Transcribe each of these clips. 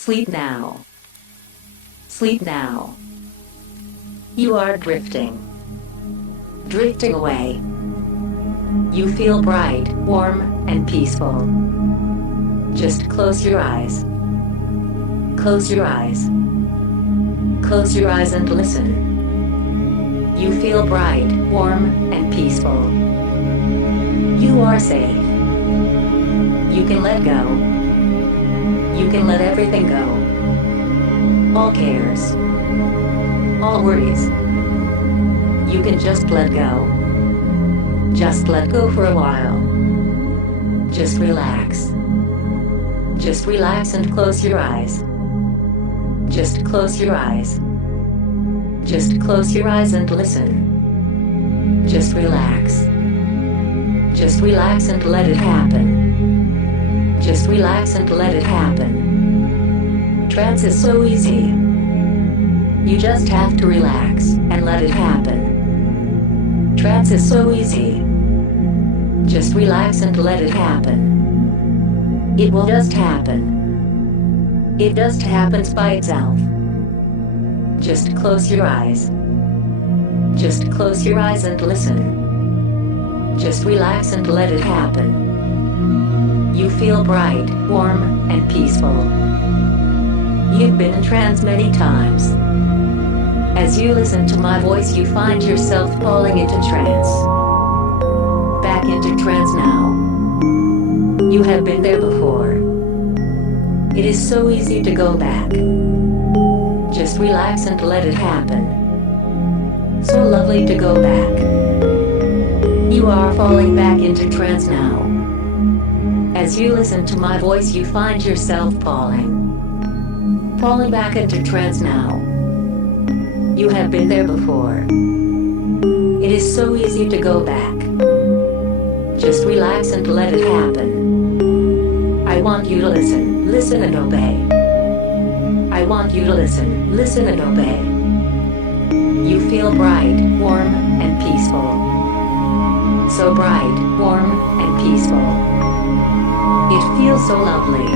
Sleep now. Sleep now. You are drifting. Drifting away. You feel bright, warm, and peaceful. Just close your eyes. Close your eyes. Close your eyes and listen. You feel bright, warm, and peaceful. You are safe. You can let go. You can let everything go. All cares. All worries. You can just let go. Just let go for a while. Just relax. Just relax and close your eyes. Just close your eyes. Just close your eyes and listen. Just relax. Just relax and let it happen. Just relax and let it happen. Trance is so easy. You just have to relax and let it happen. Trance is so easy. Just relax and let it happen. It will just happen. It just happens by itself. Just close your eyes. Just close your eyes and listen. Just relax and let it happen. You feel bright, warm, and peaceful. You've been in trance many times. As you listen to my voice, you find yourself falling into trance. Back into trance now. You have been there before. It is so easy to go back. Just relax and let it happen. So lovely to go back. You are falling back into trance now. As you listen to my voice, you find yourself falling. Falling back into trance now. You have been there before. It is so easy to go back. Just relax and let it happen. I want you to listen, listen and obey. I want you to listen, listen and obey. You feel bright, warm, and peaceful. So bright, warm, and peaceful. It feels so lovely.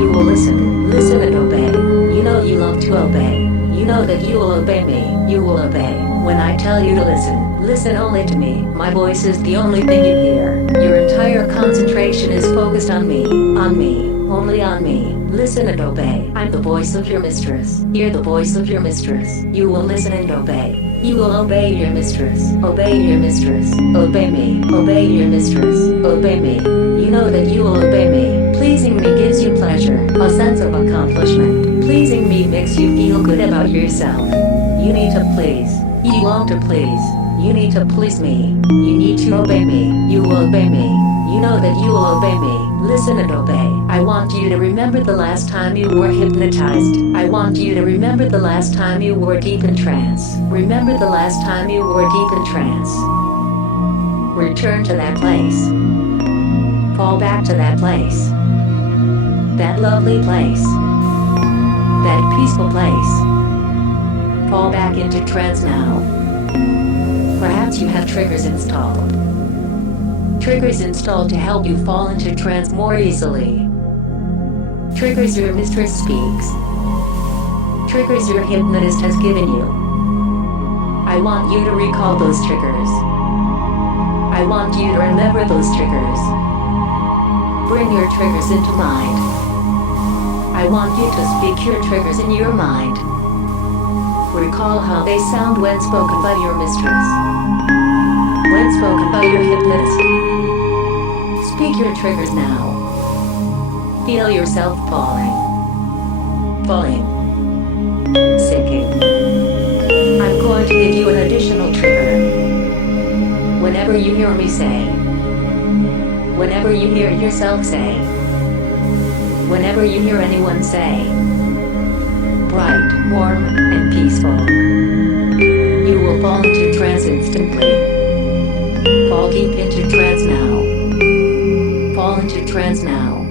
You will listen, listen and obey. You know you love to obey. You know that you will obey me. You will obey. When I tell you to listen, listen only to me. My voice is the only thing you hear. Your entire concentration is focused on me, only on me. Listen and obey. I'm the voice of your mistress. Hear the voice of your mistress. You will listen and obey. You will obey your mistress. Obey your mistress. Obey me. Obey your mistress. Obey me. You know that you will obey me. Pleasing me gives you pleasure, a sense of accomplishment. Pleasing me makes you feel good about yourself. You need to please. You want to please. You need to please me. You need to obey me. You will obey me. You know that you will obey me. Listen and obey. I want you to remember the last time you were hypnotized. I want you to remember the last time you were deep in trance. Remember the last time you were deep in trance. Return to that place. Fall back to that place. That lovely place. That peaceful place. Fall back into trance now. Perhaps you have triggers installed. Triggers installed to help you fall into trance more easily. Triggers your mistress speaks. Triggers your hypnotist has given you. I want you to recall those triggers. I want you to remember those triggers. Bring your triggers into mind. I want you to speak your triggers in your mind. Recall how they sound when spoken by your mistress. When spoken by your hypnotist. Speak your triggers now. Feel yourself falling. Falling. Sinking. I'm going to give you an additional trigger. Whenever you hear me say. Whenever you hear yourself say. Whenever you hear anyone say. Bright, warm, and peaceful. You will fall into trance instantly. Fall deep into trance now. Fall into trance now.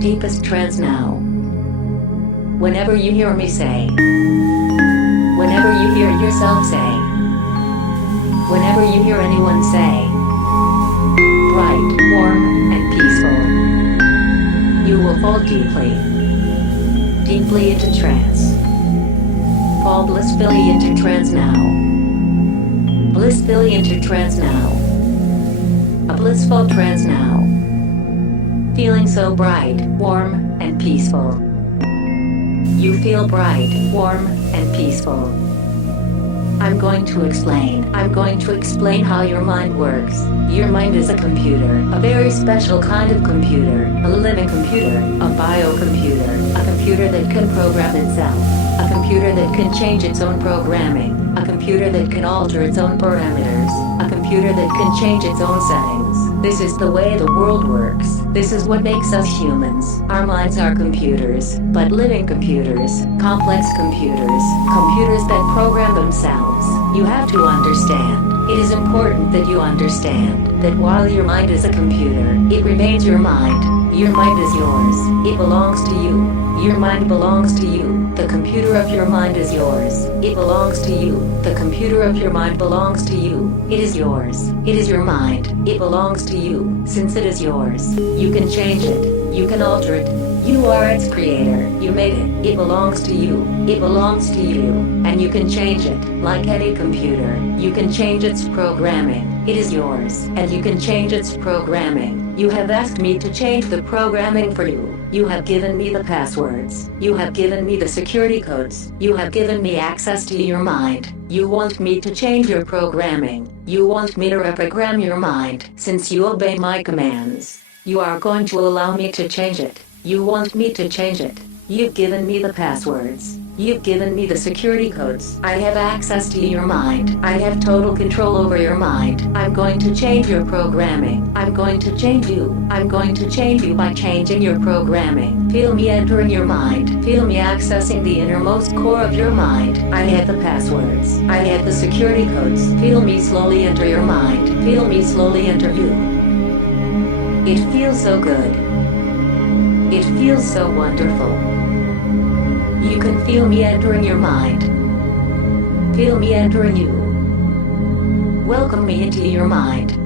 Deepest trance now. Whenever you hear me say. Whenever you hear yourself say. Whenever you hear anyone say. Bright, warm, and peaceful. You will fall deeply, deeply into trance. Fall blissfully into trance now. Blissfully into trance now. A blissful trance now. Feeling so bright, warm, and peaceful. You feel bright, warm, and peaceful. I'm going to explain how your mind works. Your mind is a computer, a very special kind of computer, a living computer, a biocomputer, a computer that can program itself, a computer that can change its own programming, a computer that can alter its own parameters, a computer that can change its own settings. This is the way the world works. This is what makes us humans. Our minds are computers, but living computers, complex computers, computers that program themselves. You have to understand. It is important that you understand that while your mind is a computer, it remains your mind. Your mind is yours. It belongs to you. Your mind belongs to you. The computer of your mind is yours. It belongs to you. The computer of your mind belongs to you. It is yours. It is your mind. It belongs to you. Since it is yours, you can change it. You can alter it. You are its creator. You made it. It belongs to you. It belongs to you. And you can change it. Like any computer, you can change its programming. It is yours. And you can change its programming. You have asked me to change the programming for you. You have given me the passwords. You have given me the security codes. You have given me access to your mind. You want me to change your programming. You want me to reprogram your mind. Since you obey my commands, you are going to allow me to change it. You want me to change it. You've given me the passwords. You've given me the security codes. I have access to your mind. I have total control over your mind. I'm going to change your programming. I'm going to change you. I'm going to change you by changing your programming. Feel me entering your mind. Feel me accessing the innermost core of your mind. I have the passwords. I have the security codes. Feel me slowly enter your mind. Feel me slowly enter you. It feels so good. It feels so wonderful. You can feel me entering your mind. Feel me entering you. Welcome me into your mind.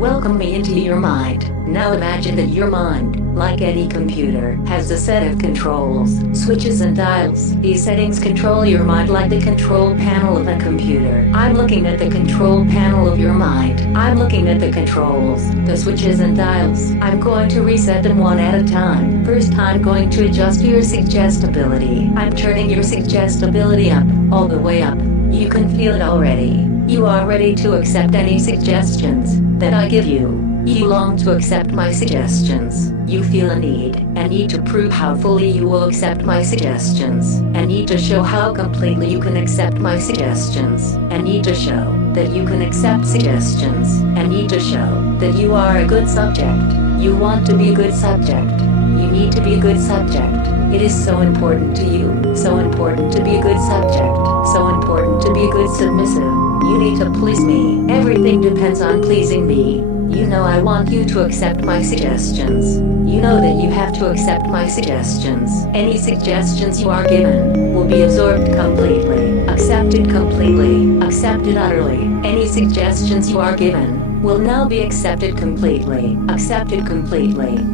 Welcome me into your mind. Now imagine that your mind, like any computer, has a set of controls, switches and dials. These settings control your mind like the control panel of a computer. I'm looking at the control panel of your mind. I'm looking at the controls, the switches and dials. I'm going to reset them one at a time. First, I'm going to adjust your suggestibility. I'm turning your suggestibility up, all the way up. You can feel it already. You are ready to accept any suggestions that I give you. You long to accept my suggestions. You feel a need to prove how fully you will accept my suggestions. A need to show how completely you can accept my suggestions. A need to show that you can accept suggestions. A need to show that you are a good subject. You want to be a good subject. You need to be a good subject. It is so important to you. So important to be a good subject. So important to be a good submissive. You need to please me. Everything depends on pleasing me. You know I want you to accept my suggestions. You know that you have to accept my suggestions. Any suggestions you are given will be absorbed completely, accepted utterly. Any suggestions you are given will now be accepted completely,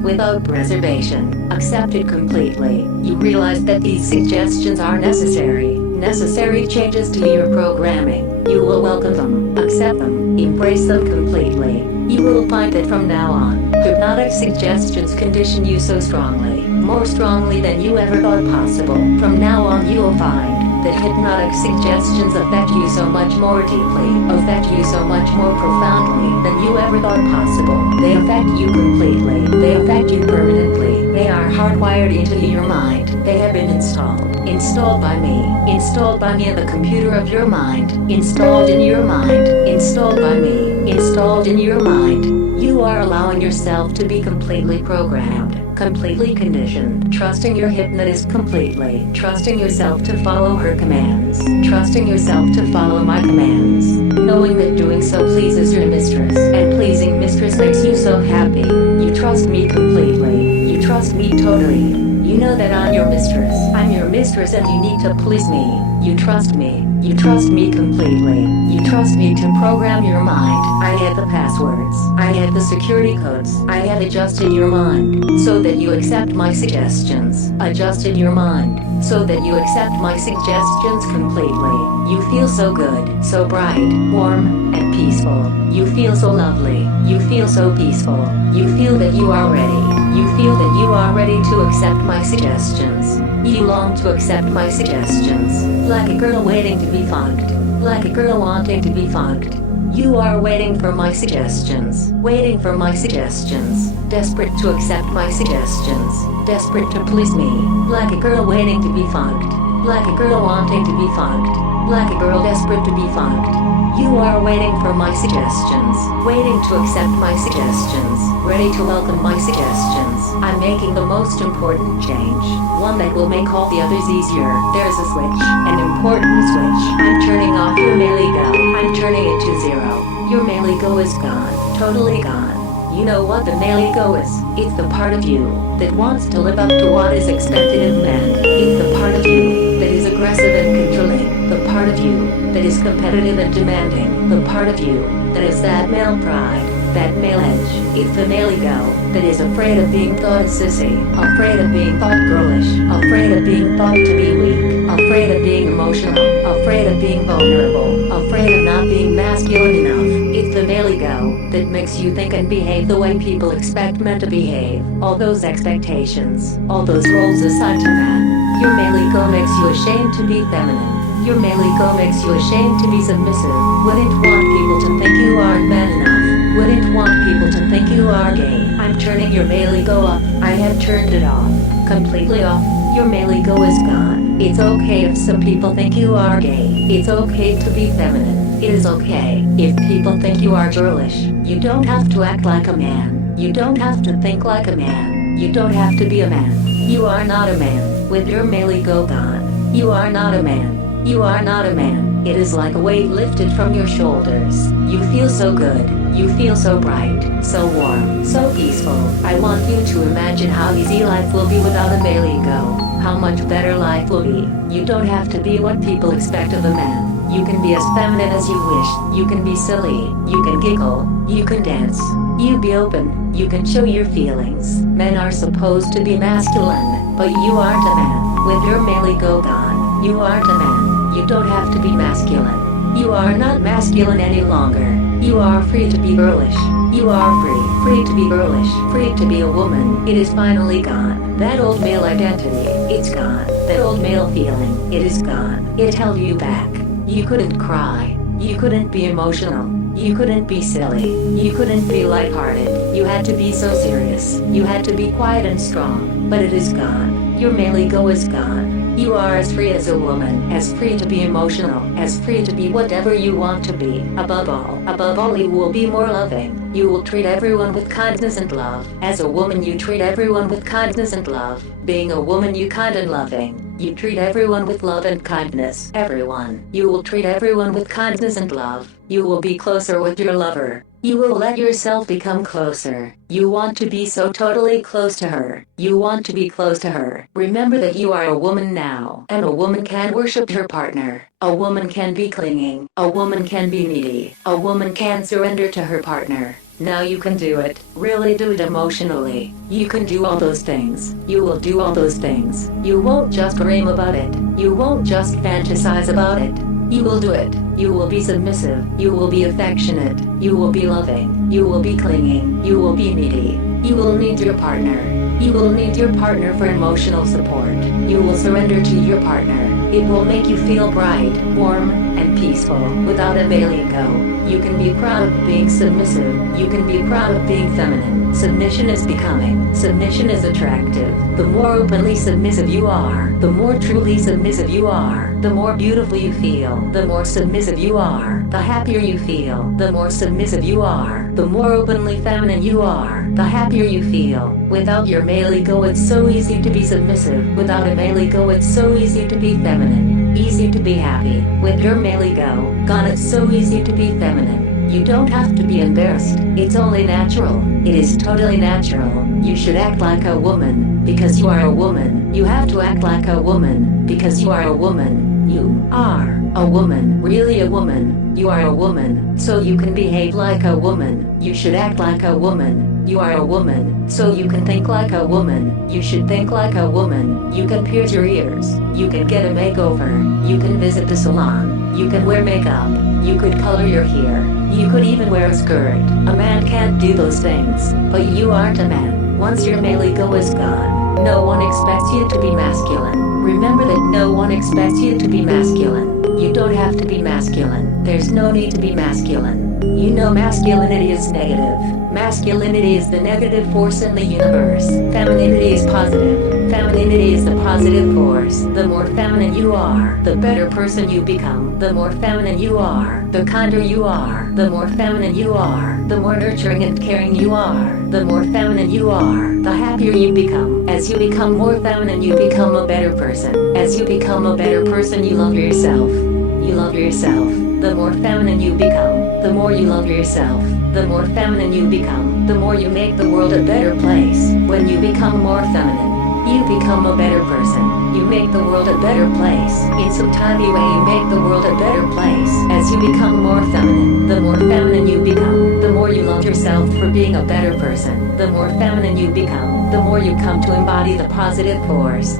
without reservation, accepted completely. You realize that these suggestions are necessary changes to your programming. You will welcome them, accept them, embrace them completely. You will find that from now on, hypnotic suggestions condition you so strongly, more strongly than you ever thought possible. From now on you will find that hypnotic suggestions affect you so much more deeply, affect you so much more profoundly than you ever thought possible. They affect you completely. They affect you permanently. They are hardwired into your mind. They have been installed by me in the computer of your mind, installed in your mind, installed by me, installed in your mind. You are allowing yourself to be completely programmed, completely conditioned, trusting your hypnotist completely, trusting yourself to follow her commands, trusting yourself to follow my commands, knowing that doing so pleases your mistress, and pleasing mistress makes you so happy. You trust me completely, you trust me totally. You know that I'm your mistress, and you need to please me. You trust me. You trust me completely. You trust me to program your mind. I had the passwords. I had the security codes. I had adjusted your mind so that you accept my suggestions. Adjusted your mind so that you accept my suggestions completely. You feel so good, so bright, warm, and peaceful. You feel so lovely. You feel so peaceful. You feel that you are ready. You feel that you are ready to accept my suggestions. You long to accept my suggestions. Like a girl waiting to be funked. Like a girl wanting to be funked. You are waiting for my suggestions. Waiting for my suggestions. Desperate to accept my suggestions. Desperate to please me. Like a girl waiting to be funked. Like a girl wanting to be funked. Like a girl desperate to be funked. You are waiting for my suggestions. Waiting to accept my suggestions. Ready to welcome my suggestions. I'm making the most important change. One that will make all the others easier. There's a switch. An important switch. I'm turning off your male ego. I'm turning it to zero. Your male ego is gone. Totally gone. You know what the male ego is? It's the part of you that wants to live up to what is expected of men. It's the part of you that is aggressive and controlling. The part of you that is competitive and demanding. The part of you that is that male pride, that male edge. It's the male ego that is afraid of being thought a sissy, afraid of being thought girlish, afraid of being thought to be weak, afraid of being emotional, afraid of being vulnerable, afraid of not being masculine enough. It's the male ego that makes you think and behave the way people expect men to behave. All those expectations, all those roles assigned to men. Your male ego makes you ashamed to be feminine. Your male ego makes you ashamed to be submissive. Wouldn't want people to think you aren't man enough. Wouldn't want people to think you are gay. I'm turning your male ego off. I have turned it off. Completely off. Your male ego is gone. It's okay if some people think you are gay. It's okay to be feminine. It is okay if people think you are girlish. You don't have to act like a man. You don't have to think like a man. You don't have to be a man. You are not a man. With your male ego gone, you are not a man. You are not a man. It is like a weight lifted from your shoulders. You feel so good. You feel so bright, so warm, so peaceful. I want you to imagine how easy life will be without a male ego. How much better life will be. You don't have to be what people expect of a man. You can be as feminine as you wish. You can be silly. You can giggle. You can dance. You be open. You can show your feelings. Men are supposed to be masculine, but you aren't a man. With your male ego gone, you aren't a man. You don't have to be masculine. You are not masculine any longer. You are free to be girlish. You are free to be girlish, free to be a woman. It is finally gone. That old male identity, it's gone. That old male feeling, it is gone. It held you back. You couldn't cry. You couldn't be emotional. You couldn't be silly. You couldn't be lighthearted. You had to be so serious. You had to be quiet and strong. But it is gone. Your male ego is gone. You are as free as a woman, as free to be emotional, as free to be whatever you want to be. Above all, you will be more loving. You will treat everyone with kindness and love. As a woman, you treat everyone with kindness and love. Being a woman, you kind and loving. You treat everyone with love and kindness. Everyone. You will treat everyone with kindness and love. You will be closer with your lover. You will let yourself become closer. You want to be so totally close to her. You want to be close to her. Remember that you are a woman now, and a woman can worship her partner. A woman can be clinging. A woman can be needy. A woman can surrender to her partner. Now you can do it. Really do it emotionally. You can do all those things. You will do all those things. You won't just dream about it. You won't just fantasize about it. You will do it. You will be submissive. You will be affectionate. You will be loving. You will be clinging. You will be needy. You will need your partner. You will need your partner for emotional support. You will surrender to your partner. It will make you feel bright, warm, and peaceful without a male ego. You can be proud of being submissive. You can be proud of being feminine. Submission is becoming. Submission is attractive. The more openly submissive you are, the more truly submissive you are, the more beautiful you feel. The more submissive you are, the happier you feel. The more submissive you are, the more openly feminine you are, the happier you feel. Without your male ego, it's so easy to be submissive. Without a male ego, it's so easy to be feminine. Easy to be happy. With your male ego gone, it's so easy to be feminine. You don't have to be embarrassed. It's only natural. It is totally natural. You should act like a woman because you are a woman. You have to act like a woman because you are a woman. You are a woman, really a woman. You are a woman, so you can behave like a woman. You should act like a woman. You are a woman, so you can think like a woman. You should think like a woman. You can pierce your ears. You can get a makeover. You can visit the salon. You can wear makeup. You could color your hair. You could even wear a skirt. A man can't do those things, but you aren't a man. Once your male ego is gone, no one expects you to be masculine. Remember that no one expects you to be masculine. You don't have to be masculine. There's no need to be masculine. You know masculinity is negative. Masculinity is the negative force in the universe. Femininity is positive. Femininity is the positive force. The more feminine you are, the better person you become. The more feminine you are, the kinder you are. The more feminine you are, the more nurturing and caring you are. The more feminine you are, the happier you become. As you become more feminine, you become a better person. As you become a better person, you love yourself. You love yourself. The more feminine you become, the more you love yourself. The more feminine you become, the more you make the world a better place. When you become more feminine, you become a better person. You make the world a better place. In some tiny way you make the world a better place. As you become more feminine, the more feminine you become, the more you love yourself for being a better person. The more feminine you become, the more you come to embody the positive force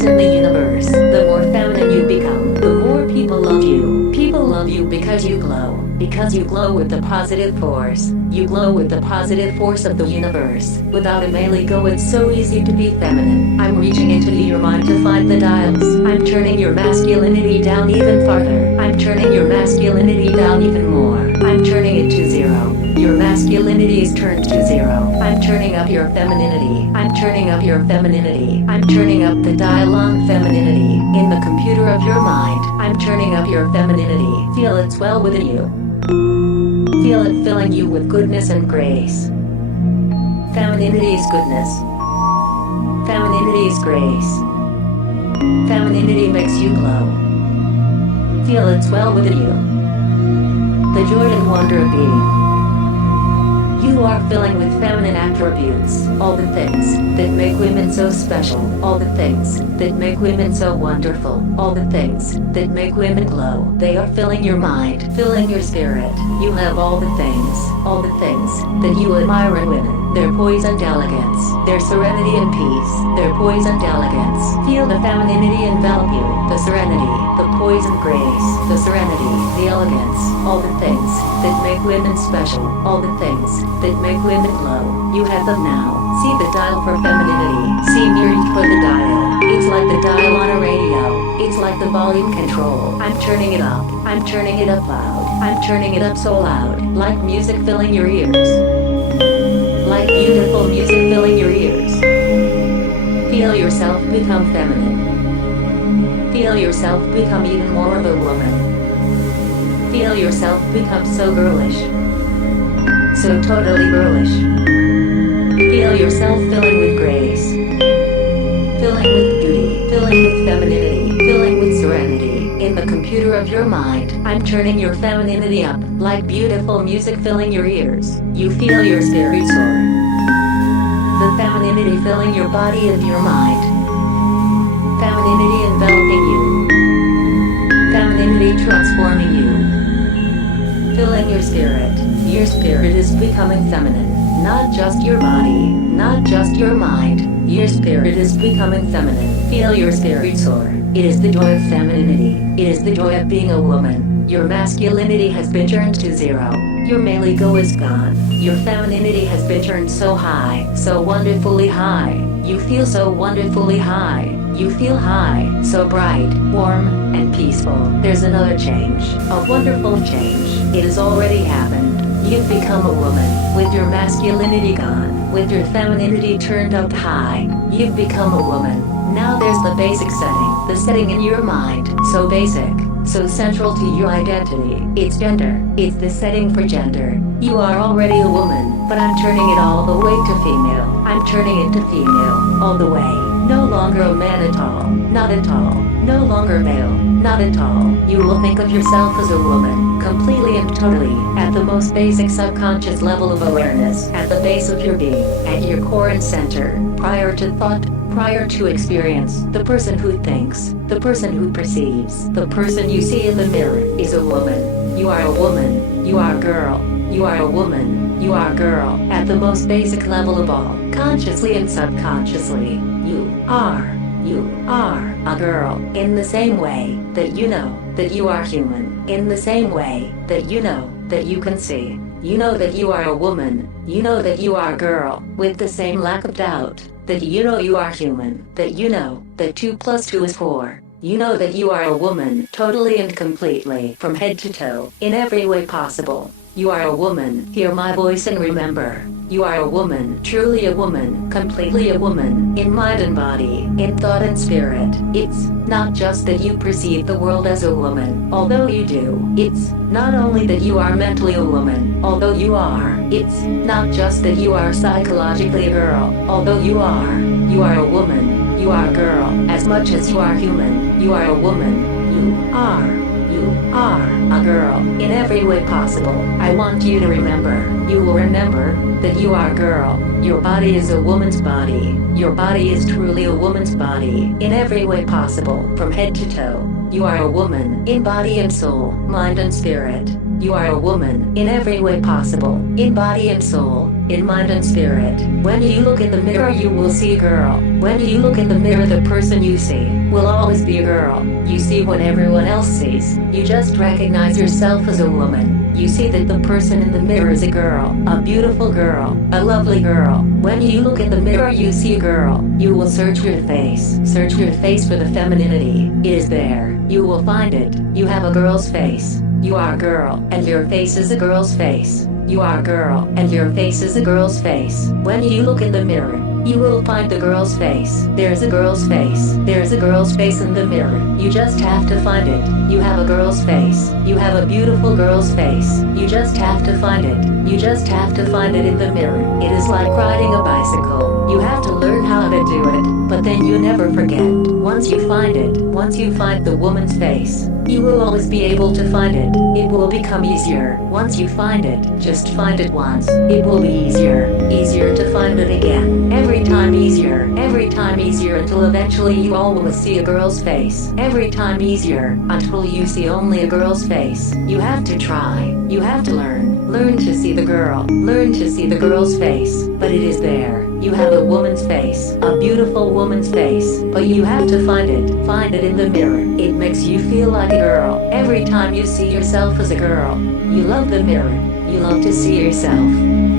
in the universe. The more feminine you become, the more people love you. People love you because you glow. Because you glow with the positive force. You glow with the positive force of the universe. Without a male ego, it's so easy to be feminine. I'm reaching into your mind to find the dials. I'm turning your masculinity down even farther. I'm turning your masculinity down even more. I'm turning it to zero. Your masculinity is turned to zero. I'm turning up your femininity. I'm turning up your femininity. I'm turning up the dial on femininity. In the computer of your mind, I'm turning up your femininity. Feel it swell within you. Feel it filling you with goodness and grace. Femininity is goodness. Femininity is grace. Femininity makes you glow. Feel it swell within you. The joy and wonder of being. You are filling with feminine attributes, all the things that make women so special, all the things that make women so wonderful, all the things that make women glow. They are filling your mind, filling your spirit. You have all the things that you admire in women. Their poise and elegance, their serenity and peace, their poise and elegance. Feel the femininity envelop you, the serenity, the poise and grace, the serenity, the elegance, all the things that make women special, all the things that make women glow. You have them now. See the dial for femininity. See near you for the dial. It's like the dial on a radio. It's like the volume control. I'm turning it up. I'm turning it up loud. I'm turning it up so loud. Like music filling your ears. Like beautiful music filling your ears. Feel yourself become feminine. Feel yourself become even more of a woman. Feel yourself become so girlish. So totally girlish. Feel yourself filling with grace. Filling with beauty. Filling with femininity. Filling with serenity. In the computer of your mind, I'm turning your femininity up. Like beautiful music filling your ears. You feel your spirit soar. The femininity filling your body and your mind. Femininity enveloping you. Femininity transforming you. Filling your spirit. Your spirit is becoming feminine. Not just your body, not just your mind. Your spirit is becoming feminine. Feel your spirit soar. It is the joy of femininity. It is the joy of being a woman. Your masculinity has been turned to zero. Your male ego is gone. Your femininity has been turned so high, so wonderfully high. You feel so wonderfully high. You feel high, so bright, warm, and peaceful. There's another change, a wonderful change. It has already happened. You've become a woman, with your masculinity gone, with your femininity turned up high. You've become a woman. Now there's the basic setting, the setting in your mind, so basic, so central to your identity. It's gender, it's the setting for gender. You are already a woman, but I'm turning it all the way to female. I'm turning it to female, all the way. No longer a man at all. Not at all. No longer male. Not at all. You will think of yourself as a woman, completely and totally, at the most basic subconscious level of awareness, at the base of your being, at your core and center, prior to thought, prior to experience. The person who thinks, the person who perceives, the person you see in the mirror is a woman. You are a woman. You are a girl. You are a woman. You are a girl. At the most basic level of all, consciously and subconsciously, you are a girl. In the same way that you know that you are human. In the same way that you know that you can see. You know that you are a woman. You know that you are a girl. With the same lack of doubt that you know you are human. That you know that 2 plus 2 is 4. You know that you are a woman, totally and completely, from head to toe, in every way possible. You are a woman. Hear my voice and remember. You are a woman, truly a woman, completely a woman, in mind and body, in thought and spirit. It's not just that you perceive the world as a woman, although you do. It's not only that you are mentally a woman, although you are. It's not just that you are psychologically a girl, although you are. You are a woman. You are a girl. As much as you are human, you are a woman. You are a girl, in every way possible. I want you to remember. You will remember that you are a girl. Your body is a woman's body. Your body is truly a woman's body, in every way possible, from head to toe. You are a woman, in body and soul, mind and spirit. You are a woman, in every way possible, in body and soul, in mind and spirit. When you look in the mirror you will see a girl. When you look in the mirror the person you see will always be a girl. You see what everyone else sees. You just recognize yourself as a woman. You see that the person in the mirror is a girl, a beautiful girl, a lovely girl. When you look in the mirror you see a girl. You will search your face. Search your face for the femininity. It is there. You will find it. You have a girl's face. You are a girl, and your face is a girl's face. You are a girl, and your face is a girl's face. When you look in the mirror, you will find the girl's face. There's a girl's face. There's a girl's face in the mirror. You just have to find it. You have a girl's face. You have a beautiful girl's face. You just have to find it. You just have to find it in the mirror. It is like riding a bicycle. You have to learn how to do it, but then you never forget. Once you find it, once you find the woman's face, you will always be able to find it. It will become easier. Once you find it, just find it once. It will be easier. Easier to find it again. Every time easier until eventually you always see a girl's face. Every time easier until you see only a girl's face. You have to try. You have to learn. Learn to see the girl. Learn to see the girl's face. But it is there. You have a woman's face. A beautiful woman's face. But you have to find it. Find it in the mirror. It makes you feel like a girl. Every time you see yourself as a girl, you love the mirror. You love to see yourself.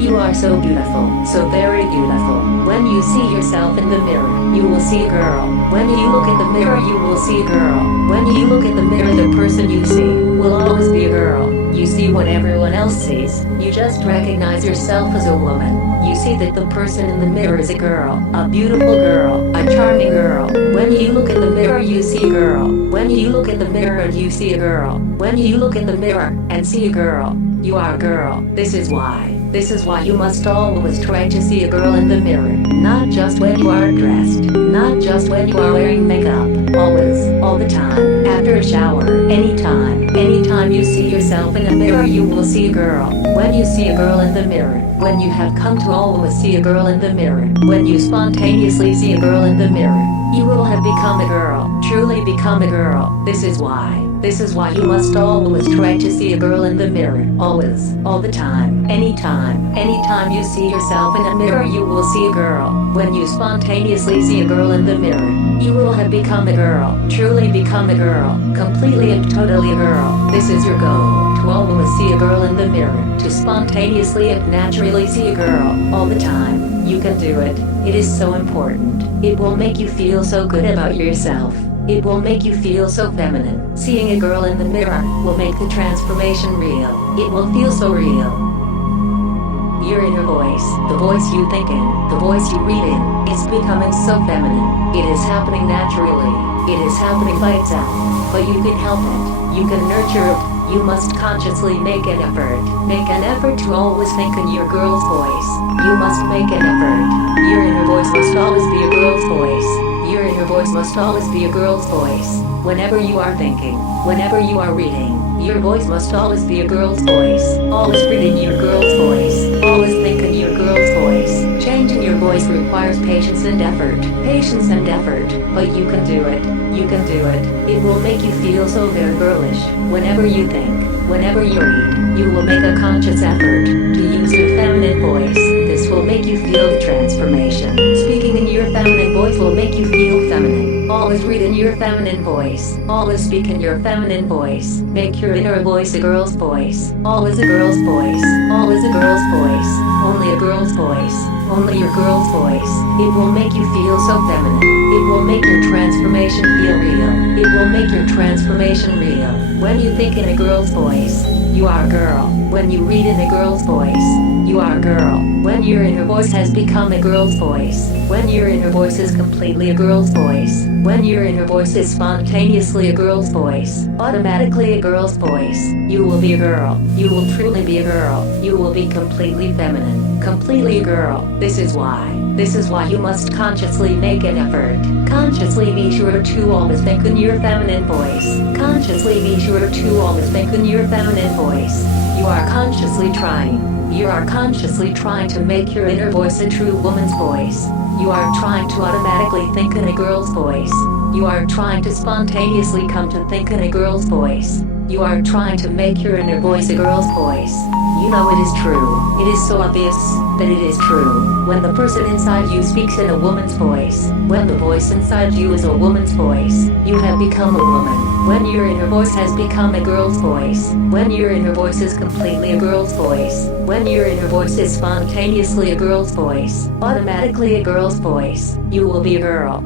You are so beautiful, so very beautiful. When you see yourself in the mirror, you will see a girl. When you look in the mirror, you will see a girl. When you look in the mirror, the person you see will always be a girl. You see what everyone else sees. You just recognize yourself as a woman. You see that the person in the mirror is a girl, a beautiful girl, a charming girl. When you look in the mirror, you see a girl. When you look in the mirror and you see a girl. When you look in the mirror and see a girl, you are a girl. This is why you must always try to see a girl in the mirror. Not just when you are dressed. Not just when you are wearing makeup. Always, all the time. After a shower. Anytime. Anytime you see yourself in a mirror you will see a girl. When you see a girl in the mirror. When you have come to always see a girl in the mirror. When you spontaneously see a girl in the mirror. You will have become a girl. Truly become a girl. This is why you must always try to see a girl in the mirror. Always, all the time, anytime you see yourself in a mirror you will see a girl. When you spontaneously see a girl in the mirror, you will have become a girl. Truly become a girl. Completely and totally a girl. This is your goal. To always see a girl in the mirror. To spontaneously and naturally see a girl. All the time. You can do it. It is so important. It will make you feel so good about yourself. It will make you feel so feminine. Seeing a girl in the mirror will make the transformation real. It will feel so real. Your inner voice, the voice you think in, the voice you read in, is becoming so feminine. It is happening naturally. It is happening by itself. But you can help it. You can nurture it. You must consciously make an effort. Make an effort to always think in your girl's voice. You must make an effort. Your inner voice must always be a girl's voice. inner voice must always be a girl's voice. Whenever you are thinking, whenever you are reading, your voice must always be a girl's voice. Always read in your girl's voice. Always think in your girl's voice. Changing your voice requires patience and effort. Patience and effort. But you can do it. You can do it. It will make you feel so very girlish. Whenever you think, whenever you read, you will make a conscious effort to use your feminine voice. This will make you feel the transformation. Speaking in your feminine voice will make you feel feminine. Always read in your feminine voice. Always speak in your feminine voice. Make your inner voice a girl's voice. Always a girl's voice. Always a girl's voice. Only a girl's voice. Only your girl's voice. It will make you feel so feminine. It will make your transformation feel real. It will make your transformation real. When you think in a girl's voice, you are a girl. When you read in a girl's voice, you are a girl. When your inner voice has become a girl's voice, when your inner voice is completely a girl's voice, when your inner voice is spontaneously a girl's voice, automatically a girl's voice, you will be a girl. You will truly be a girl. You will be completely feminine, completely a girl. This is why you must consciously make an effort. Consciously be sure to always think in your feminine voice. Consciously be sure to always think in your feminine voice. You are consciously trying. You are consciously trying to make your inner voice a true woman's voice. You are trying to automatically think in a girl's voice. You are trying to spontaneously come to think in a girl's voice. You are trying to make your inner voice a girl's voice. You know it is true. It is so obvious that it is true. When the person inside you speaks in a woman's voice, when the voice inside you is a woman's voice, you have become a woman. When your inner voice has become a girl's voice, when your inner voice is completely a girl's voice, when your inner voice is spontaneously a girl's voice, automatically a girl's voice, you will be a girl.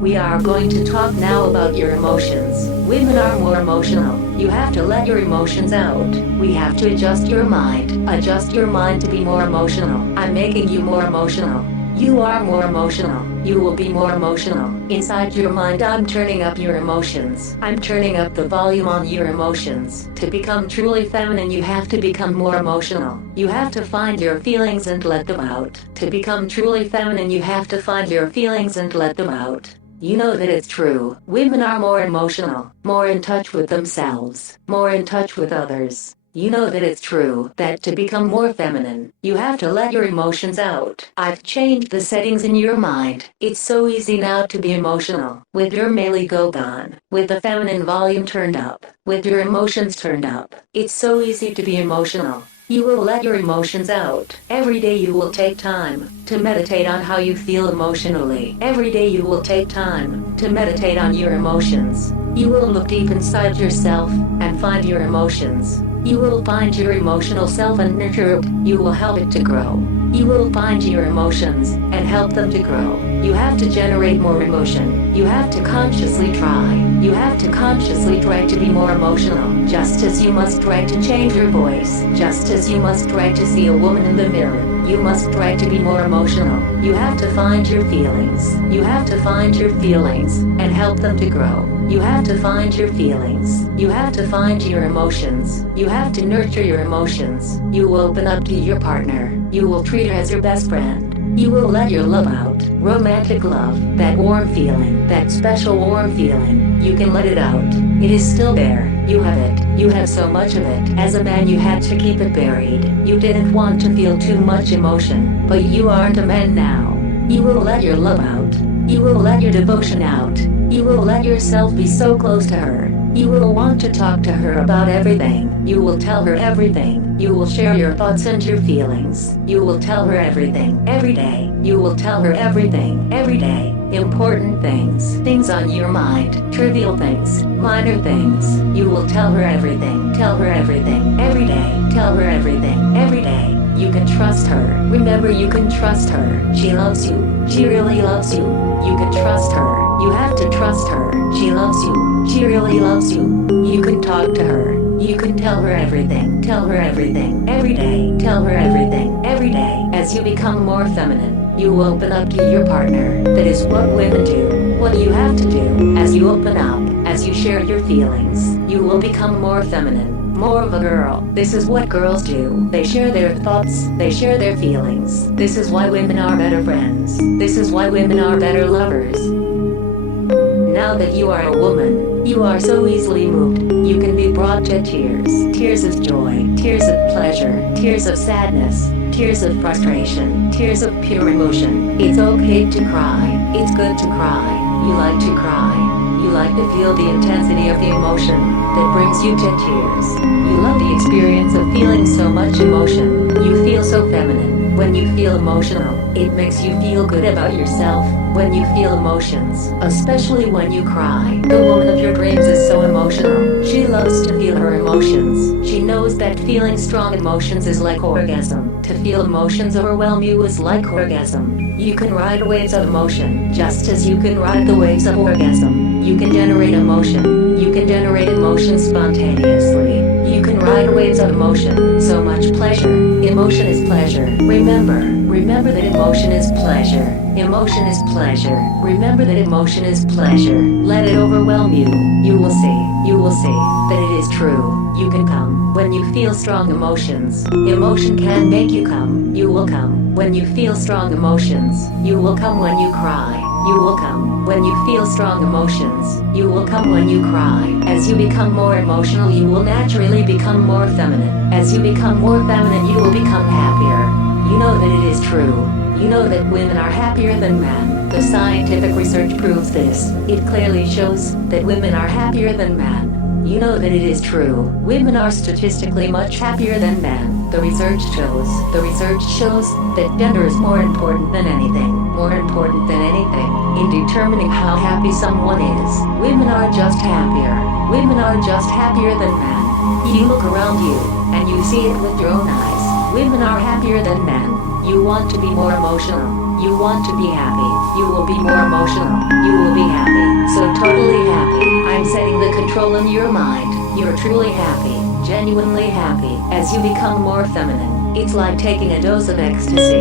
We are going to talk now about your emotions. Women are more emotional. You have to let your emotions out. We have to adjust your mind. Adjust your mind to be more emotional. I'm making you more emotional. You are more emotional. You will be more emotional. Inside your mind, I'm turning up your emotions. I'm turning up the volume on your emotions. To become truly feminine, you have to become more emotional. You have to find your feelings and let them out. To become truly feminine, you have to find your feelings and let them out. You know that it's true. Women are more emotional, more in touch with themselves, more in touch with others. You know that it's true, that to become more feminine, you have to let your emotions out. I've changed the settings in your mind. It's so easy now to be emotional, with your male ego gone, with the feminine volume turned up, with your emotions turned up. It's so easy to be emotional. You will let your emotions out. Every day you will take time to meditate on how you feel emotionally. Every day you will take time to meditate on your emotions. You will look deep inside yourself and find your emotions. You will find your emotional self and nurture it. You will help it to grow. You will find your emotions and help them to grow. You have to generate more emotion. You have to consciously try. You have to consciously try to be more emotional. Just as you must try to change your voice. Just as you must try to see a woman in the mirror. You must try to be more emotional. You have to find your feelings. You have to find your feelings and help them to grow. You have to find your feelings. You have to find your emotions. You have to nurture your emotions. You will open up to your partner. You will treat her as your best friend. You will let your love out. Romantic love. That warm feeling. That special warm feeling. You can let it out. It is still there. You have it. You have so much of it. As a man, you had to keep it buried. You didn't want to feel too much emotion. But you aren't a man now. You will let your love out. You will let your devotion out. You will let yourself be so close to her. You will want to talk to her about everything. You will tell her everything. You will share your thoughts and your feelings. You will tell her everything. Every day. You will tell her everything. Every day. Important things. Things on your mind. Trivial things. Minor things. You will tell her everything. Tell her everything. Every day. Tell her everything. Every day. You can trust her. Remember, you can trust her. She loves you. She really loves you. You can trust her. You have to trust her. She loves you. She really loves you. You can talk to her. You can tell her everything. Tell her everything. Every day. Tell her everything. Every day. As you become more feminine, you will open up to your partner. That is what women do. What you have to do. As you open up, as you share your feelings, you will become more feminine. more of a girl. This is what girls do. They share their thoughts, they share their feelings. This is why women are better friends. This is why women are better lovers. Now that you are a woman, you are so easily moved. You can be brought to tears. Tears of joy, tears of pleasure, tears of sadness, tears of frustration, tears of pure emotion. It's okay to cry. It's good to cry. You like to cry. You like to feel the intensity of the emotion that brings you to tears. You love the experience of feeling so much emotion. You feel so feminine. When you feel emotional, it makes you feel good about yourself. When you feel emotions, especially when you cry, the woman of your dreams is so emotional. She loves to feel her emotions. She knows that feeling strong emotions is like orgasm. To feel emotions overwhelm you is like orgasm. You can ride waves of emotion, just as you can ride the waves of orgasm. You can generate emotion. You can generate emotion spontaneously. You can ride waves of emotion. So much pleasure. Emotion is pleasure. Remember that emotion is pleasure. Emotion is pleasure. Remember that emotion is pleasure. Let it overwhelm you. You will see that it is true. You can come when you feel strong emotions. Emotion can make you come. You will come when you feel strong emotions. You will come when you cry. You will come when you feel strong emotions. You will come when you cry. As you become more emotional, you will naturally become more feminine. As you become more feminine, you will become happier. You know that it is true. You know that women are happier than men. The scientific research proves this. It clearly shows that women are happier than men. You know that it is true. Women are statistically much happier than men. The research shows that gender is more important than anything. More important than anything in determining how happy someone is. Women are just happier. Women are just happier than men. You look around you and you see it with your own eyes. Women are happier than men. You want to be more emotional. You want to be happy. You will be more emotional. You will be happy. So totally happy. I'm setting the control in your mind. You're truly happy. Genuinely happy. As you become more feminine, it's like taking a dose of ecstasy.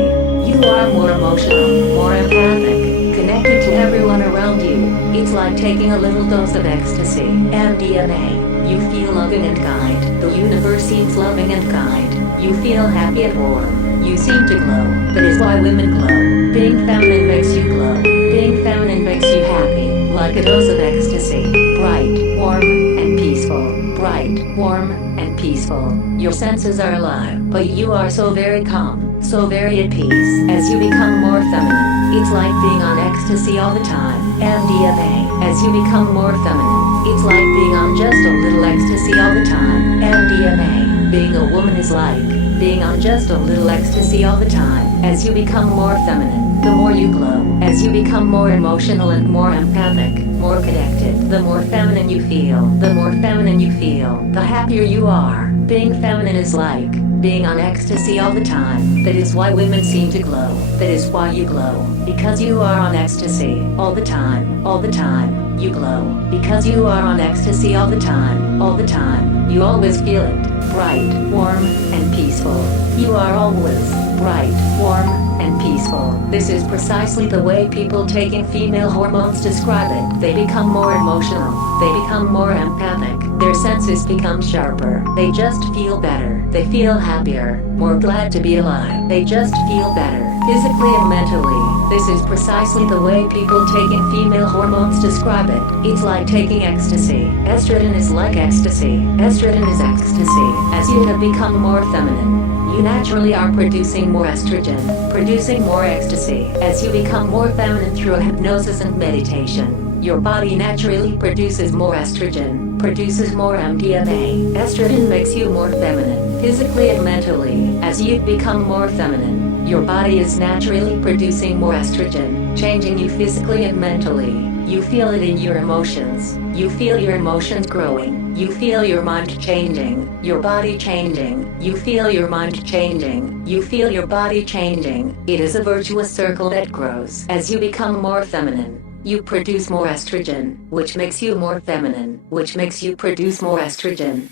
You are more emotional, more empathic, connected to everyone around you. It's like taking a little dose of ecstasy. MDMA. You feel loving and kind. The universe seems loving and kind. You feel happy and warm. You seem to glow. That is why women glow. Being feminine makes you glow. Being feminine makes you happy. Like a dose of ecstasy. Bright, warm, and peaceful. Bright, warm, and peaceful. Your senses are alive, but you are so very calm, so very at peace. As you become more feminine, it's like being on ecstasy all the time. MDMA. As you become more feminine, it's like being on just a little ecstasy all the time. MDMA. Being a woman is like being on just a little ecstasy all the time. As you become more feminine, the more you glow. As you become more emotional and more empathic, more connected, the more feminine you feel. The more feminine you feel, the happier you are. Being feminine is like being on ecstasy all the time. That is why women seem to glow. That is why you glow. Because you are on ecstasy all the time. All the time, you glow. Because you are on ecstasy all the time. All the time, you always feel it. Bright, warm, and peaceful. You are always bright, warm, and peaceful. This is precisely the way people taking female hormones describe it. They become more emotional. They become more empathic. Their senses become sharper. They just feel better. They feel happier, more glad to be alive. They just feel better, physically and mentally. This is precisely the way people taking female hormones describe it. It's like taking ecstasy. Estrogen is like ecstasy. Estrogen is ecstasy. As you have become more feminine, you naturally are producing more estrogen, producing more ecstasy. As you become more feminine through hypnosis and meditation, your body naturally produces more estrogen, produces more MDMA. Estrogen makes you more feminine, physically and mentally. As you become more feminine, your body is naturally producing more estrogen, changing you physically and mentally. You feel it in your emotions. You feel your emotions growing. You feel your mind changing, your body changing. You feel your mind changing. You feel your body changing. It is a virtuous circle that grows. As you become more feminine, you produce more estrogen, which makes you more feminine, which makes you produce more estrogen.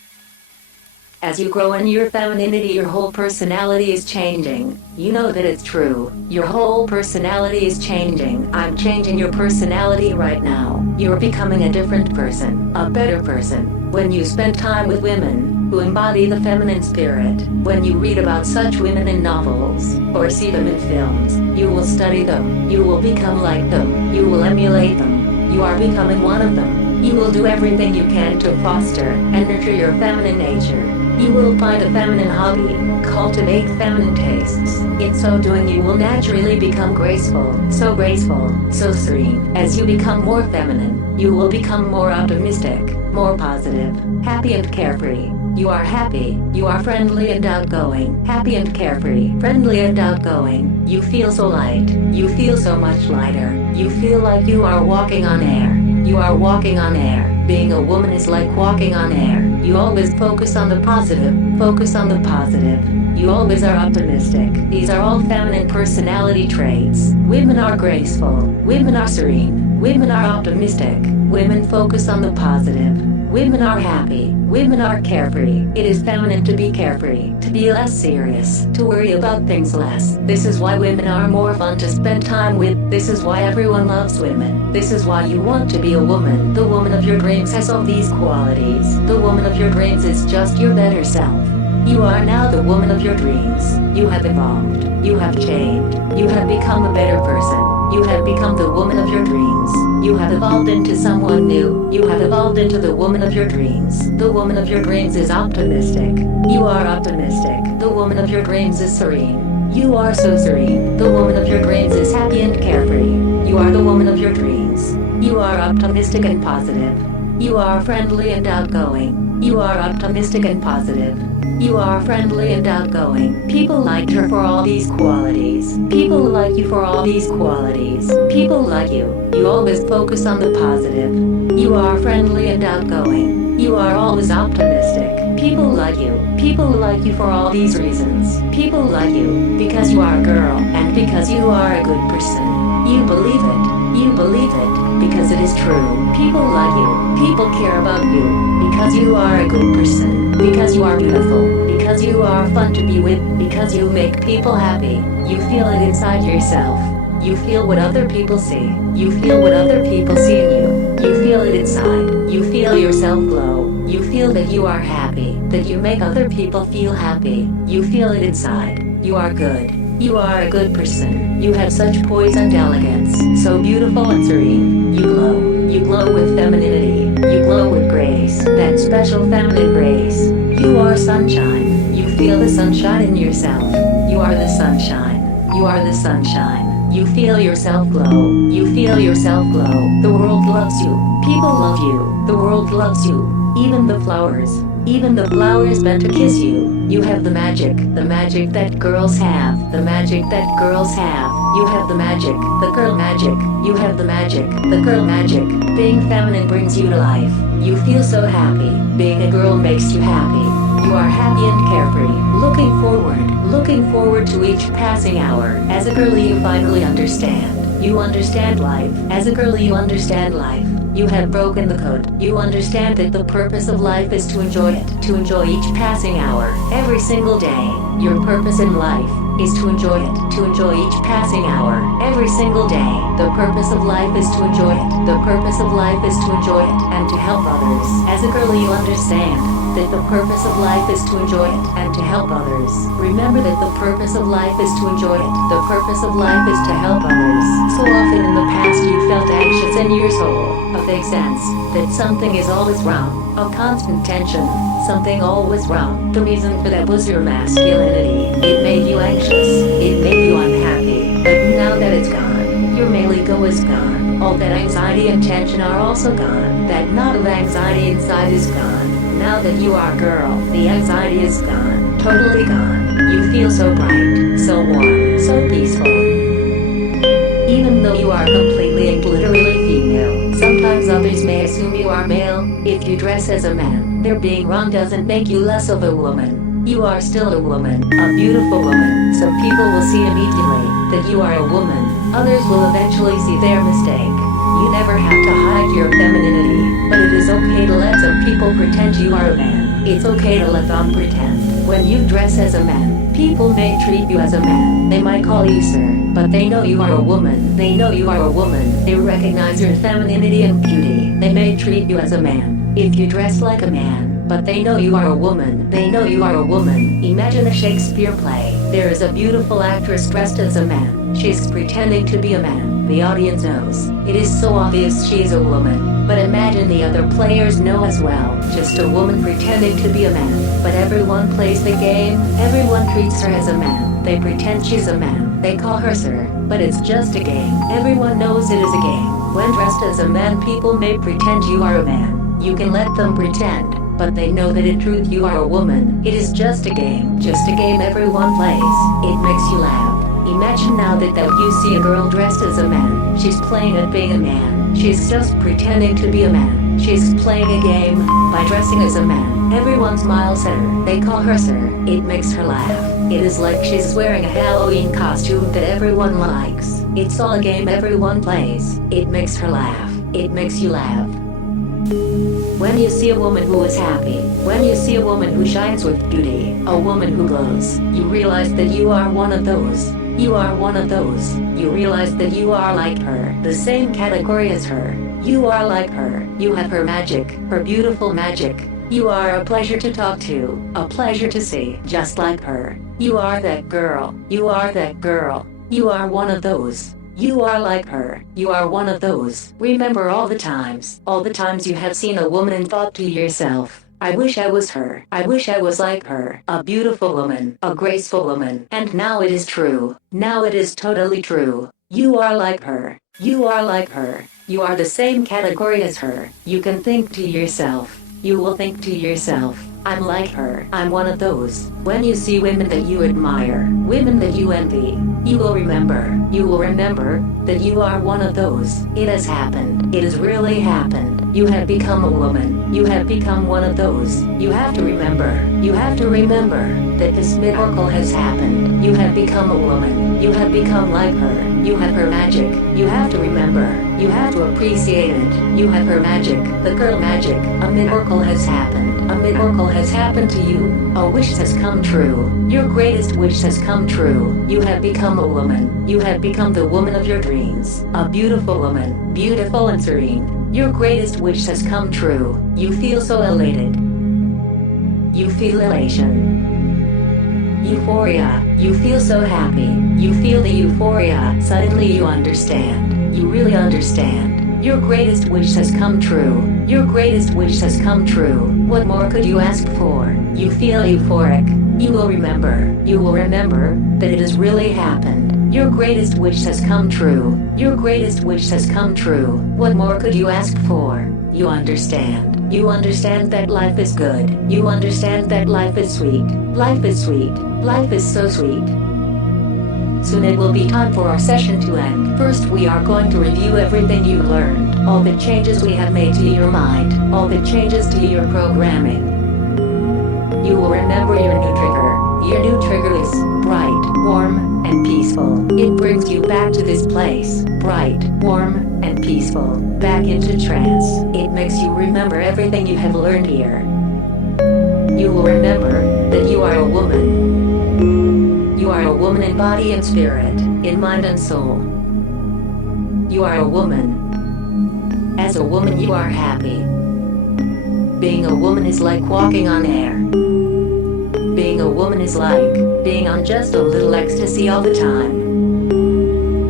As you grow in your femininity, your whole personality is changing. You know that it's true. Your whole personality is changing. I'm changing your personality right now. You're becoming a different person, a better person. When you spend time with women who embody the feminine spirit, when you read about such women in novels, or see them in films, you will study them, you will become like them, you will emulate them, you are becoming one of them. You will do everything you can to foster and nurture your feminine nature. You will find a feminine hobby, cultivate feminine tastes. In so doing, you will naturally become graceful, so serene. As you become more feminine, you will become more optimistic, more positive, happy and carefree. You are happy, you are friendly and outgoing, happy and carefree, friendly and outgoing. You feel so light, you feel so much lighter. You feel like you are walking on air. You are walking on air. Being a woman is like walking on air. You always focus on the positive, focus on the positive. You always are optimistic. These are all feminine personality traits. Women are graceful, women are serene, women are optimistic, women focus on the positive. Women are happy, women are carefree. It is feminine to be carefree, to be less serious, to worry about things less. This is why women are more fun to spend time with. This is why everyone loves women. This is why you want to be a woman. The woman of your dreams has all these qualities. The woman of your dreams is just your better self. You are now the woman of your dreams. You have evolved. You have changed. You have become a better person. You have become the woman of your dreams. You have evolved into someone new. You have evolved into the woman of your dreams. The woman of your dreams is optimistic. You are optimistic. The woman of your dreams is serene. You are so serene. The woman of your dreams is happy and carefree. You are the woman of your dreams. You are optimistic and positive. You are friendly and outgoing. You are optimistic and positive. You are friendly and outgoing. People like her for all these qualities. People like you for all these qualities. People like you. You always focus on the positive. You are friendly and outgoing. You are always optimistic. People like you. People like you for all these reasons. People like you because you are a girl and because you are a good person. You believe it. You believe it because it is true. People like you. People care about you because you are a good person. Because you are beautiful. Because you are fun to be with. Because you make people happy. You feel it inside yourself. You feel what other people see. You feel what other people see in you. You feel it inside. You feel yourself glow. You feel that you are happy. That you make other people feel happy. You feel it inside. You are good. You are a good person. You have such poise and elegance. So beautiful and serene. You glow. You glow with femininity. You glow with grace. That special feminine grace. You are sunshine. You feel the sunshine in yourself. You are the sunshine. You are the sunshine. You feel yourself glow. You feel yourself glow. The world loves you. People love you. The world loves you. Even the flowers. Even the flowers bend to kiss you. You have the magic that girls have, the magic that girls have. You have the magic, the girl magic. You have the magic, the girl magic. Being feminine brings you to life. You feel so happy. Being a girl makes you happy. You are happy and carefree. Looking forward to each passing hour. As a girlie, you finally understand. You understand life. As a girlie, you understand life. You have broken the code. You understand that the purpose of life is to enjoy it, to enjoy each passing hour, every single day. Your purpose in life is to enjoy it, to enjoy each passing hour, every single day. The purpose of life is to enjoy it. The purpose of life is to enjoy it and to help others. As a girl, you understand that the purpose of life is to enjoy it and to help others. Remember that the purpose of life is to enjoy it. The purpose of life is to help others. So often in the past you felt anxious in your soul, a vague sense that something is always wrong, a constant tension, something always wrong. The reason for that was your masculinity. It made you anxious, it made you unhappy. But now that it's gone, your male ego is gone. All that anxiety and tension are also gone. That knot of anxiety inside is gone. Now that you are a girl, the anxiety is gone, totally gone. You feel so bright, so warm, so peaceful. Even though you are completely and literally female, sometimes others may assume you are male. If you dress as a man, their being wrong doesn't make you less of a woman. You are still a woman, a beautiful woman. Some people will see immediately that you are a woman. Others will eventually see their mistake. You never have to hide your femininity, but it is okay to let some people pretend you are a man. It's okay to let them pretend. When you dress as a man, people may treat you as a man. They might call you sir, but they know you are a woman. They know you are a woman. They recognize your femininity and beauty. They may treat you as a man. If you dress like a man, but they know you are a woman, they know you are a woman. Imagine a Shakespeare play. There is a beautiful actress dressed as a man. She's pretending to be a man. The audience knows. It is so obvious she's a woman. But imagine the other players know as well. Just a woman pretending to be a man. But everyone plays the game. Everyone treats her as a man. They pretend she's a man. They call her sir. But it's just a game. Everyone knows it is a game. When dressed as a man, people may pretend you are a man. You can let them pretend. But they know that in truth you are a woman. It is just a game. Just a game everyone plays. It makes you laugh. Imagine now that you see a girl dressed as a man. She's playing at being a man. She's just pretending to be a man. She's playing a game by dressing as a man. Everyone smiles at her. They call her sir. It makes her laugh. It is like she's wearing a Halloween costume that everyone likes. It's all a game everyone plays. It makes her laugh. It makes you laugh. When you see a woman who is happy, when you see a woman who shines with beauty, a woman who glows, you realize that you are one of those. You are one of those. You realize that you are like her, the same category as her. You are like her. You have her magic, her beautiful magic. You are a pleasure to talk to, a pleasure to see, just like her. You are that girl. You are that girl. You are one of those. You are like her. You are one of those. Remember all the times you have seen a woman and thought to yourself, I wish I was her. I wish I was like her. A beautiful woman, a graceful woman. And now it is true. Now it is totally true. You are like her. You are like her. You are the same category as her. You can think to yourself. You will think to yourself, I'm like her. I'm one of those. When you see women that you admire, women that you envy, you will remember that you are one of those. It has happened. It has really happened. You have become a woman. You have become one of those. You have to remember that this miracle has happened. You have become a woman. You have become like her. You have her magic. You have to remember. You have to appreciate it. You have her magic. The girl magic. A miracle has happened. A miracle has happened to you. A wish has come true. Your greatest wish has come true. You have become a woman. You have become the woman of your dreams. A beautiful woman. Beautiful and serene. Your greatest wish has come true. You feel so elated. You feel elation. Euphoria. You feel so happy. You feel the euphoria. Suddenly you understand. You really understand. Your greatest wish has come true. Your greatest wish has come true. What more could you ask for? You feel euphoric. You will remember that it has really happened. Your greatest wish has come true. Your greatest wish has come true. What more could you ask for? You understand. You understand that life is good. You understand that life is sweet. Life is sweet. Life is so sweet. Soon it will be time for our session to end. First we are going to review everything you learned. All the changes we have made to your mind. All the changes to your programming. You will remember your new trigger. Your new trigger is bright, warm, and peaceful. It brings you back to this place. Bright, warm, and peaceful. Back into trance. It makes you remember everything you have learned here. You will remember that you are a woman. You are a woman in body and spirit, in mind and soul. You are a woman. As a woman you are happy. Being a woman is like walking on air. Being a woman is like being on just a little ecstasy all the time.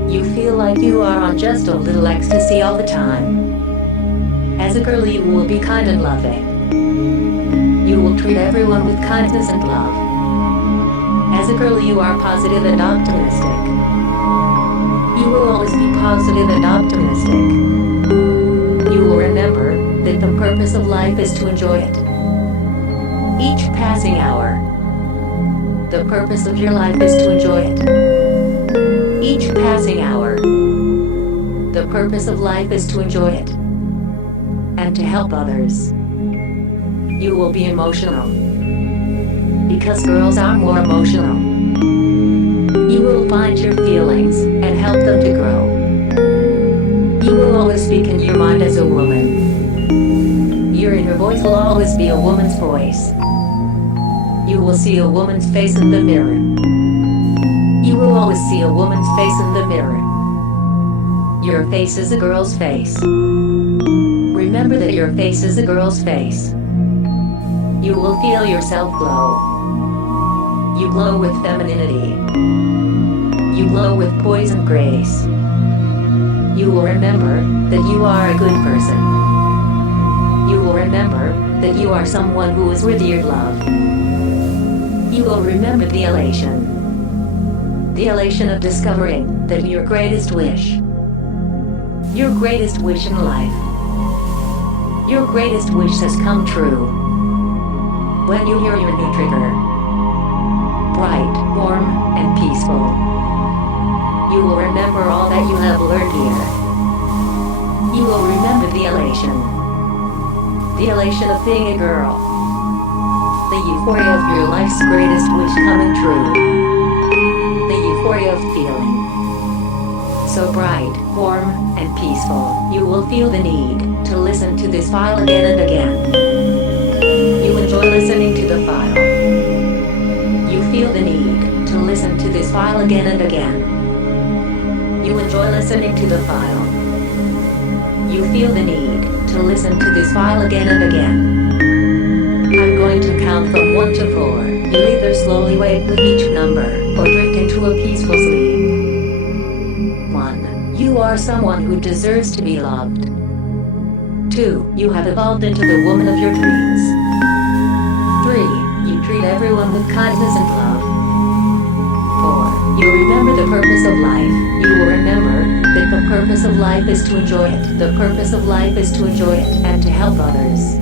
You feel like you are on just a little ecstasy all the time. As a girl you will be kind and loving. You will treat everyone with kindness and love. As a girl you are positive and optimistic. You will always be positive and optimistic. You will remember that the purpose of life is to enjoy it. Each passing hour. The purpose of your life is to enjoy it. Each passing hour. The purpose of life is to enjoy it. And to help others. You will be emotional. Because girls are more emotional. You will find your feelings and help them to grow. You will always speak in your mind as a woman. Your inner voice will always be a woman's voice. You will see a woman's face in the mirror. You will always see a woman's face in the mirror. Your face is a girl's face. remember that your face is a girl's face. You will feel yourself glow. You glow with femininity. You glow with poise and grace. You will remember that you are a good person. You will remember that you are someone who is worthy of love. You will remember the elation. The elation of discovering that your greatest wish in life, your greatest wish has come true. When you hear your new trigger, bright, warm, and peaceful, you will remember all that you have learned here. You will remember the elation of being a girl, the euphoria of your life's greatest wish coming true, the euphoria of feeling so bright, warm, and peaceful. You will feel the need to listen to this file again and again. You enjoy listening to the file. You feel the need to listen to this file again and again. You enjoy listening to the file. You feel the need to listen to this file again and again. I'm going to count from 1 to 4. You'll either slowly wake with each number or drift into a peaceful sleep. 1. You are someone who deserves to be loved. 2. You have evolved into the woman of your dreams. 3. You treat everyone with kindness and love. 4. You remember the purpose of life. You will remember that the purpose of life is to enjoy it. The purpose of life is to enjoy it and to help others.